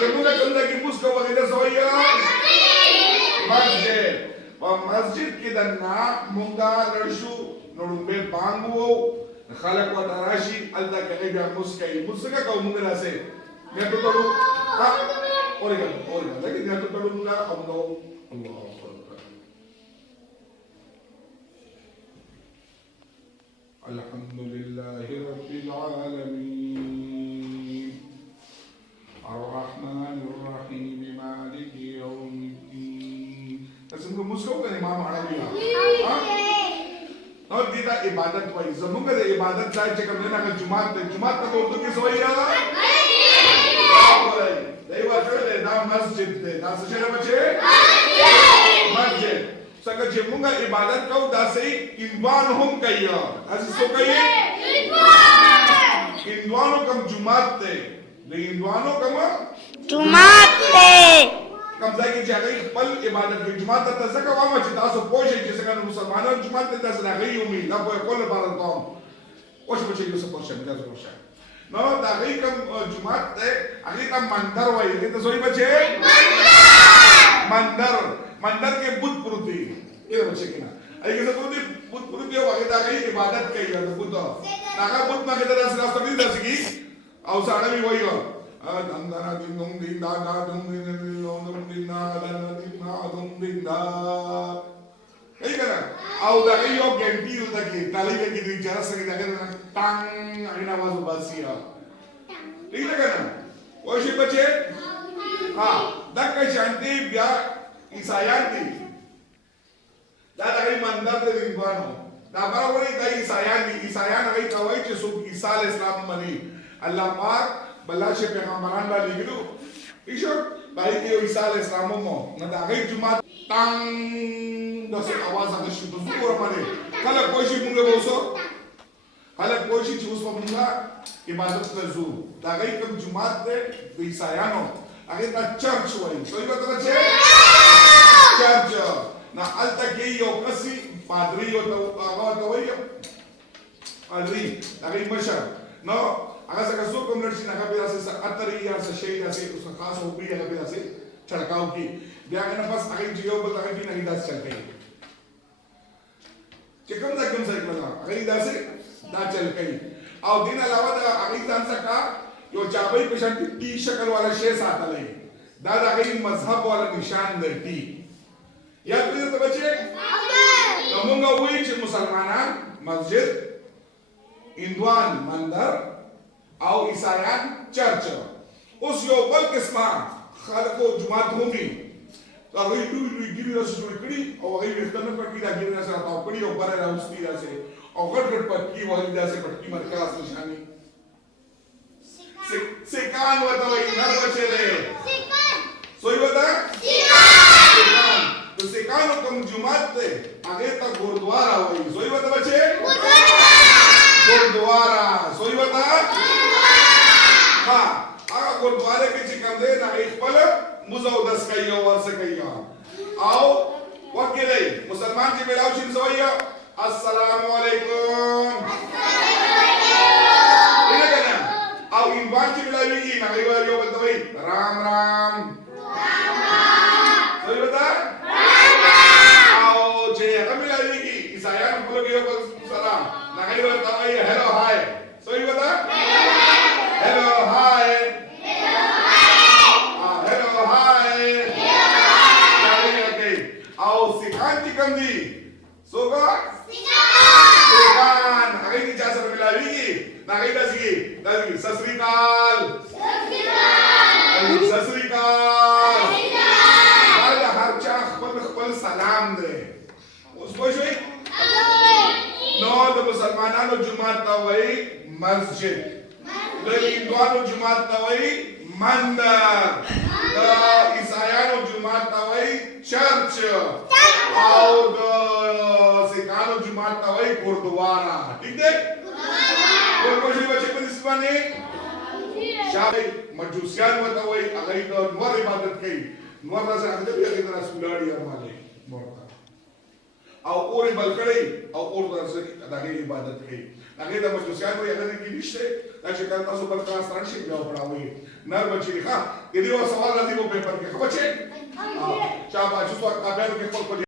زمونږ کوم ځای کې موږ کوو هغې ته څه وایي مسجد. په مسجد کې دننه موږ لړ شو نو لومبې بانګ ووو خلک ورته راشي هلته کې هغوی بیا مونځ کوي. مونځ څنګه کوو موږ داسې نیټو تړو اورېږه لکه نیټو تړو موږ او موږ کوو الله اکبر الحمد لله رب العالمين الرحمن الرحيم مالك يوم الدين. تاسو موږ مونځ کوو که امام عربي نو دې ته عبادت وایي. زموږ د عبادت ځای چې کوم دی نه هغه جومات دی. جومات ته په اردو کې څه وایي دی ورته دی دا مسجد دی. دا څه شی دی بچې مسجد. څنګه چې موږ عبادت کوو داسې هندوان هم کوي. داسې څوک کوي هندوانو کوم جومات دی. د هندوانو کوم جومات دی کوم ځای کې چې هغوی خپل عبادت کوي. جومات ته ته ځکه وایم چې تاسو پوه شئ چې څنګه مسلمانان جومات ته داسې د هغوی یومي دا پوه کول لپاره کوم اوس بچې یوسف ورشه مجاز ورشه نو د هغوی کوم جومات دی هغې ته مندر وایي. هغې ته څه وایي بچې مندر کې بت پروت دی. دې بچې کې نه هغې کې څه پروت دی بت پروت دی او هغې ته هغوی عبادت کوي د بت هغه بت مخې ته داسې راستړي داسې کي او ساړه مې وایي دندنا دندم دندا دندم دندم دندا دندم دندا کئی کنا او دا یو ګنټي ودا کې تالي کې دې چر سره دا کې ټنګ اړین आवाज وباسیا ٹھیک لګا نه وښي بچي ها دا کې شانتي بیا عیسایان دي دا دغه مندر دې دیوانو دا برابرې دا عیسایان دي. عیسایان هغه کوي چې څوک عیسی علیه السلام مني الله پاک بلاشه پیغمبران را لګلو ایشو باید یو عیسی علیه السلام مو نه دا غي جمعه ټنګ داسې आवाज هغه شي په زور باندې خلک کوی شي موږ ووسو خلک کوی شي چې اوس موږ عبادت کوو. دا غي کوم جمعه ده د عیسایانو هغه ته چرچ وایي. څه وایي ته چرچ نه الته کې یو کسي پادری او هغه ته وایي پادری هغه مشر نو هغه څنګه څوک کوم لري چې هغه به داسې اترې یا څه شی داسې اوس خاص او بیا هغه به داسې چړکاو کی بیا کنه بس هغه چې یو بل هغه نه داسې چل کوي چې کوم ځای کوم ځای کړه هغه داسې دا چل کوي. او دین علاوه دا هغه ځان څخه یو چابې په شان ټي شکل والا شی ساتلې دا د هغه مذهب والا نشان دی. ټي یا دې ته بچي نو موږ وایو چې مسلمانان مسجد هندوان مندر او عیسایان چرچ. اوس یو بل قسمه خلکو جومات هم دي هغوی لوی لوی ګیرې داسې جوړې کړي او هغوی ویښته نه پټ کړي دا ګیرې داسې راتاو کړي او بره راوستي داسې او غټ غټ پټکي وهلي داسې پټکي مرکز نشانې سیکان ورته وایي نر بچې دی سوی ورته سیکان. د سیکانو کوم جومات دی هغې ته ګردوارا وایي. سوی ورته بچې گردوارا سوی ورته ها هغه ګردوارې کې چې کوم دی هغې خپل مونځ اودس کوي او ورڅه کوي او وکې دی مسلمان چې میلاو شي څه وایي السلام علیکم او هندوان چې میلاویږي هغې وایي یو بل ته وایي رام رام سوی ورته او چې هغه میلاویږي عیسایان خپلو کې یو بل سلام هغې ورته وایي هلو های سوی ورته هلو های او سیکان چې کوم دي څوک سیکان هغې کې چا سره میلاویږي نو هغې داسې کي ست سري اکال ست سري اکال دا د هر چا خپل خپل سلام دی. اوس پوه شوئ نو د مسلمانانو جومات ته وایي مسجد د هندوانو جومات ته وایي مندر د عیسایانو جومات ته وایي چرچ او د سیکانو جومات ته وایي ګردوارا. ٹھیک دی ټول پوه شوي بچې په دې باندې شاوی مجوسیان ورته وایي هغوی د نور عبادت کوي. نور داسې هغه دی هغې ته داسې ولاړي ارمالې او اور یې بل کړی او اور داسې د هغې عبادت کوي. هغې د مجوسیان وایي هغه دې کې نشته دا چې کله تاسو بل کلاس ته راشئ بیا وپړاوئ نر بچي دي ښه که دې یو سوال راځي په پیپر کې ښه بچې شاباش اوس وخت کامیابو کې خپل